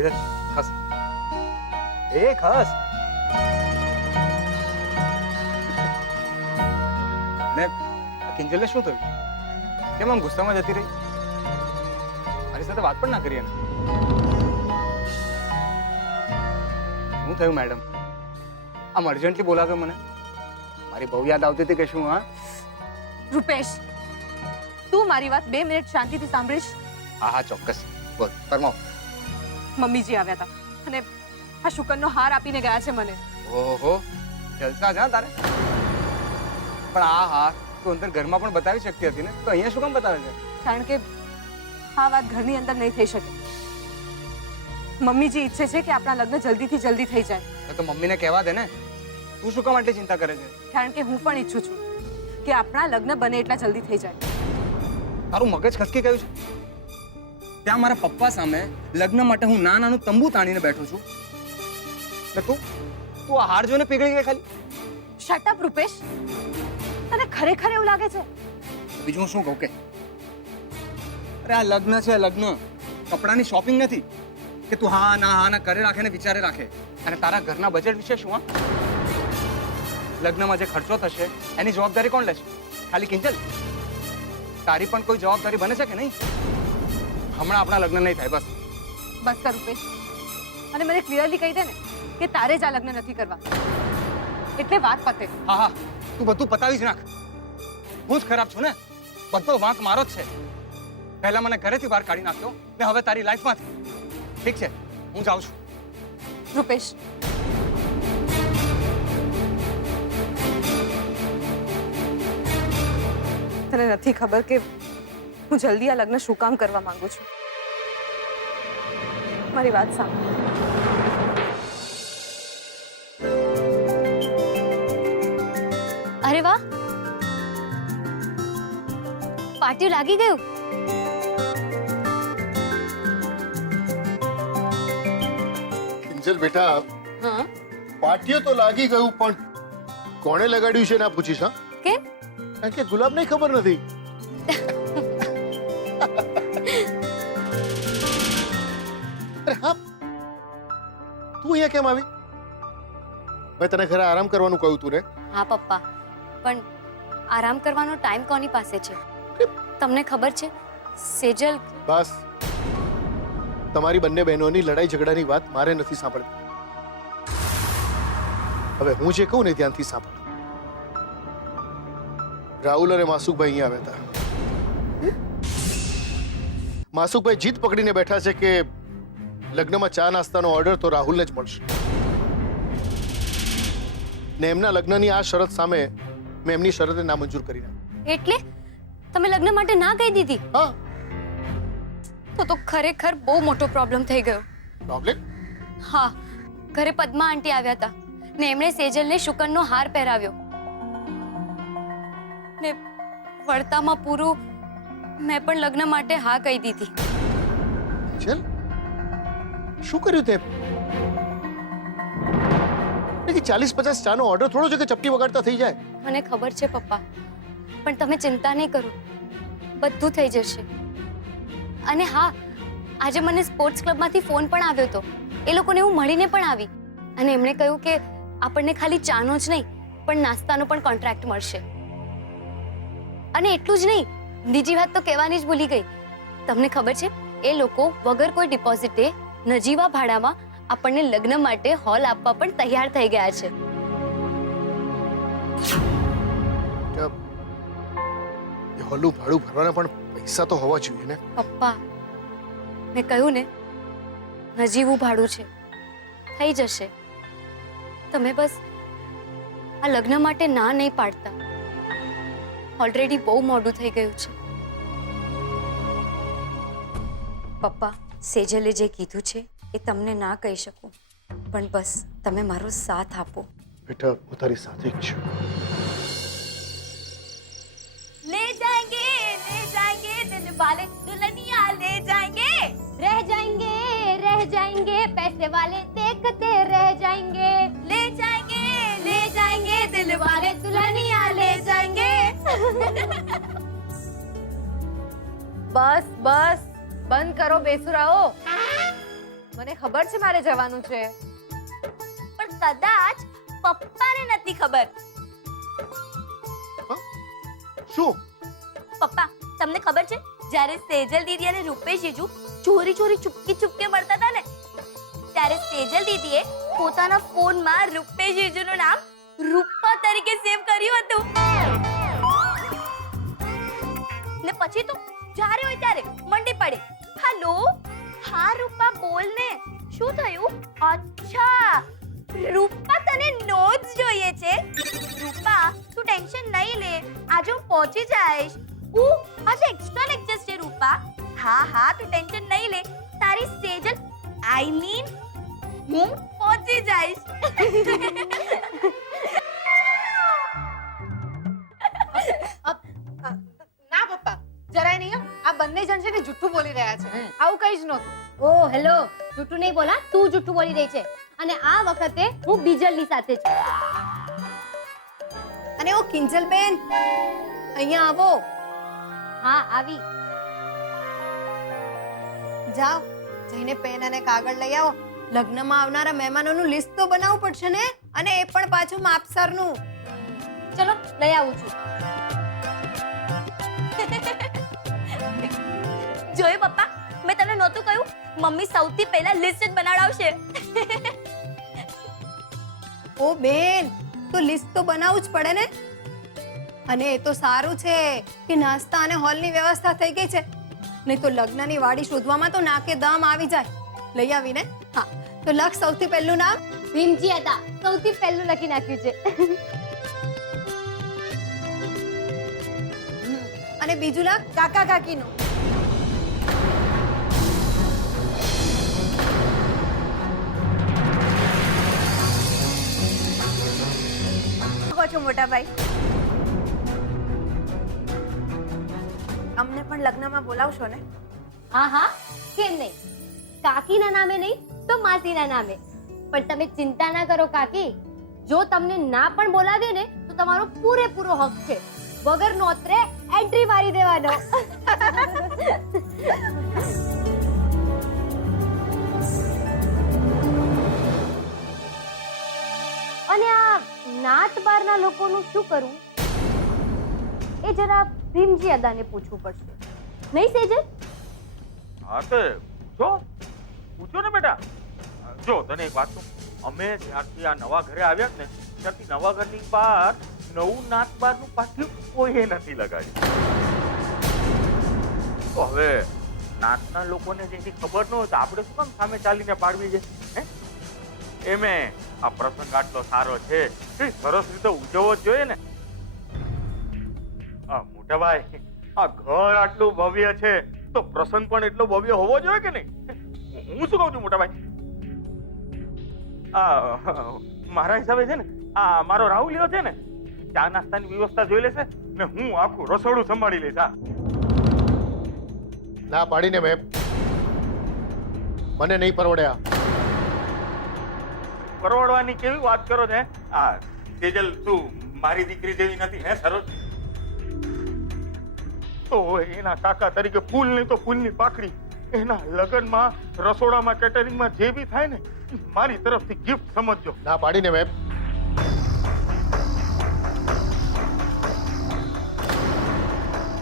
સેજલ ખસ એ ખસ ને કિંજલને શું થયું? કેમ આમ ગુસ્સામાં જતી રહી? મારી સાથે વાત પણ ના કરી એને. શું થયું મેડમ? આમ અર્જન્ટલી બોલાવ્યો મને? મારી બહુ યાદ આવતી હતી કે શું? હા રૂપેશ, તું મારી વાત 2 મિનિટ શાંતિથી સાંભળીશ? હા હા ચોક્કસ, બોલ ફરમાવો. મમ્મીજી આવ્યા હતા અને આ શુકનનો હાર આપીને ગયા છે મને. ઓહો, જલસા જ હા તારે. પણ આ હાર તું અંદર ઘરમાં પણ બતાવી શકતી હતી ને, તો અહીંયા શું કામ બતાવે છે? કારણ કે આ વાત ઘરની અંદર નહીં થઈ શકે. મમ્મીજી ઈચ્છે છે કે આપણા લગ્ન જલ્દીથી જલ્દી થઈ જાય. તો મમ્મીને કહેવા દે ને. તું શું કામ આટલી ચિંતા કરે છે? કારણ કે હું પણ ઈચ્છું છું કે આપણા લગ્ન બને એટલા જલ્દી થઈ જાય. તારું મગજ ખસકી ગયું છે? ત્યાં મારા પપ્પા સામે લગ્ન માટે હું નાનું તંબુ તાણીને બેઠો છું ને તું આ હાર જોઈને પીગળી ગઈ ખાલી? શટ અપ રૂપેશ, તને ખરેખર એવું લાગે છે? બીજું હું શું કહું કે અરે આ લગ્ન છે, લગ્ન કપડાની શોપિંગ નથી કે તું હા ના કરે રાખે ને વિચારે રાખે. અને તારા ઘરના બજેટ વિશે શું? હા, લગ્નમાં જે ખર્ચો થશે એની જવાબદારી કોણ લેશે? ખાલી કિંજલ? તારી પણ કોઈ જવાબદારી બને છે કે નહીં? હમણાં આપણા લગ્ન નહીં થાય, બસ બસ કર રૂપેશ, અને મને ક્લિયરલી કહી દે ને કે તારે જ આ લગ્ન નથી કરવા, એટલે વાત પતે. હા હા, તું બધું પતાવી જ નાખ. હું જ ખરાબ છું ને? બધો વાંક મારો જ છે. પહેલા મને ઘરેથી બહાર કાઢી નાખ્યો ને હવે તારી લાઈફમાંથી. ઠીક છે, હું જાઉં છું. રૂપેશ, તને નથી ખબર કે હું જલ્દી આ લગ્ન શું કામ કરવા માંગુ છું? મારી વાત સાંભળ. અરે વાહ, પાટિયું લાગી ગયું. કિંજલ બેટા, હા, પાટિયું તો લાગી ગયું, પણ કોણે લગાડ્યું છે ના પૂછીશ? હા, કેમ? કારણ કે ગુલાબને ખબર નથી. અરે હા, તું અહીંયા કેમ આવી? મેં તને ઘરે આરામ કરવાનું કહ્યું તું ને? હા પપ્પા, પણ આરામ કરવાનો ટાઈમ કોની પાસે છે? તમને ખબર છે સેજલ? બસ, તમારી બંને બહેનોની લડાઈ ઝઘડાની વાત મારે નથી સાંભળવી. હવે હું જે કહું ને ધ્યાનથી સાંભળ. રાહુલ અને માસુકભાઈ અહીંયા આવ્યા હતા. માસુકભાઈ જીત પકડીને બેઠા છે કે લગ્નમાં ચા નાસ્તાનો ઓર્ડર તો રાહુલને જ મળશે. ને એમના લગ્નની આ શરત સામે મેં એમની શરતે નામંજૂર કરી નાખી. એટલે તમે લગ્ન માટે ના કહી દીધી? હા. તો ખરેખર બહુ મોટો પ્રોબ્લેમ થઈ ગયો. પ્રોબ્લેમ? હા, ઘરે પદ્મા આંટી આવ્યા હતા ને એમણે સેજલને શુકનનો હાર પહેરાવ્યો ને વળતામાં પૂરું મેં પણ લગ્ન માટે હા કહી દીધી. ચલ, શું કર્યું તે? 40-50 ચાનો ઓર્ડર થોડો છે કે ચપટી વગાડતા થઈ જાય. મને ખબર છે પપ્પા, પણ તમે ચિંતા નહીં કરો, બધું થઈ જશે. અને હા, આજે મને સ્પોર્ટ્સ ક્લબમાંથી ફોન પણ આવ્યો હતો. એ લોકોને હું મળીને પણ આવી અને એમણે કહ્યું કે આપણને ખાલી ચાનો જ નહીં પણ નાસ્તાનો પણ કોન્ટ્રાક્ટ મળશે. અને એટલું જ નહીં, બીજી વાત તો કહેવાની જ ભૂલી ગઈ. તમને ખબર છે એ લોકો વગર કોઈ ડિપોઝિટે નજીવા ભાડામાં આપણને લગ્ન માટે હોલ આપવા પણ તૈયાર થઈ ગયા છે. હોલનું ભાડું ભરવાના પણ પૈસા તો હોવા જોઈએ ને? પપ્પા, મેં કહ્યું ને, નજીવું ભાડું છે, થઈ જશે. તમે બસ આ લગ્ન માટે ના નહીં પાડતા. ઓલરેડી બહુ મોડું થઈ ગયું છે. પપ્પા, સેજલે જે કીધું છે એ તમને ના કહી શકું, પણ બસ તમે મારો સાથ આપો. બેટા, હું તારી સાથે જ છું. ले जाएंगे दिल वाले दुल्हनिया ले जाएंगे, रह जाएंगे पैसे वाले देखते रह जाएंगे, ले जाएंगे दिल वाले दुल्हनिया ले जाएंगे. બસ બસ, બંધ કરો બેસુરાઓ. મને ખબર છે મારે જવાનું છે. પણ કદાચ પપ્પાને નથી ખબર. શું? પપ્પા તમને ખબર છે જ્યારે સેજલ દીદી અને રૂપેશ જીજુ ચોરી ચોરી ચૂપકે ચૂપકે મળતા હતા ને, ત્યારે સેજલ દીદીએ પોતાના ફોનમાં રૂપેશ જીજુનું નામ રૂપા તરીકે સેવ કર્યું હતું. ને પછી તો જ્યારે હોય ત્યારે મંડી પડે, હેલો હા રૂપા બોલ ને, શું થયું? અચ્છા રૂપા તને નોટ્સ જોઈએ છે. રૂપા તું ટેન્શન નહીં લે, આજે હું પહોંચી જઈશ. આજે એક્સ્ટ્રા લેક્ચર્સ છે રૂપા. હા હા તું ટેન્શન નહીં લે, તારી સેજલ આઈ મીન હું પહોંચી જઈશ. ના પપ્પા, જરાય નહીં હો. આ બંને જણ છે ને જુઠ્ઠું બોલી રહ્યા છે. આવું કઈ જ નહોતું. ઓ હેલો, જૂઠું નહીં બોલા, તું જૂઠું બોલી રહી છે. અને આ વખતે હું બીજલની સાથે છું. અને ઓ કિંજલબેન, અહીંયા આવો. હા આવી. જાઓ, જઈને પેન અને કાગળ લઈ આવો. લગ્નમાં આવનારા મહેમાનોનું લિસ્ટ તો બનાવવું પડશે ને, અને એ પણ પાછું માપસરનું. ચલો લઈ આવું છું. જોયું પપ્પા, મેં તને નહોતું કહ્યું મમ્મી સૌથી પહેલા લિસ્ટ જ બનાવડાવશે. ઓ બેન, તો લિસ્ટ તો બનાવવું જ પડે ને. અને એ તો સારું છે કે નાસ્તા અને હોલની વ્યવસ્થા થઈ ગઈ છે, નહીં તો લગ્નની વાડી શોધવામાં તો નાકે દમ આવી જાય. લઈ આવીને. હા, તો લખ સૌથી પહેલું નામ ભીમજી હતા, સૌથી પહેલું લખી નાખ્યું છે. અને બીજું લખ કાકા કાકીનું. છો મોટા ભાઈ, અમને પણ લગ્નમાં બોલાવશો ને? હા હા, કેમ નહીં? કાકીના નામે નહીં તો માસીના નામે. પણ તમે ચિંતા ના કરો કાકી, જો તમને ના પણ બોલાવીએ ને તો તમારો પૂરેપૂરો હક છે. વગર નોતરે એન્ટ્રી મારી દેવાનો. અને આ નાત બારના લોકોનું શું કરવું એ જરા ભીમજી અદાને પૂછવું પડશે, નહીં સેજલ? હા તે પૂછો ને બેટા. જો તને એક વાત કહું, અમે જ્યારથી આ નવા ઘરે આવ્યા ને ત્યારથી નવા ઘરની બહાર નવું નાત બારનું પાટિયું કોઈએ નથી લગાડ્યું. તો હવે નાતના લોકોને જેથી ખબર ન હોય તો આપણે શું કામ સામે ચાલીને પાડવી છે? હે એમે આ પ્રસંગ આટલો સારો છે, સરસ રીતે ઉજવવો જ જોઈએ ને. મોટા ભાઈ, આ ઘર આટલું ભવ્ય છે તો પ્રસંગ પણ એટલો ભવ્ય હોવો જોઈએ કે નહીં? હું શું કહું છું મોટા ભાઈ, મારા હિસાબે છે ને આ મારો રાહુલિયો છે ને ચા નાસ્તાની વ્યવસ્થા જોઈ લેશે ને હું આખું રસોડું સંભાળી લઈશ. ના પાડીને મેમ, મને નહીં પરવડ્યા. પરવડવાની કેવી વાત કરો છો? આ તેજલ તું મારી દીકરી જેવી નથી હે સરોજ? તો એના કાકા તરીકે ફૂલ નહીં તો ફૂલની પાકડી એના લગ્નમાં રસોડામાં કેટરિંગમાં જે બી થાય ને મારી તરફથી ગિફ્ટ સમજજો. ના પાડીને મેમ,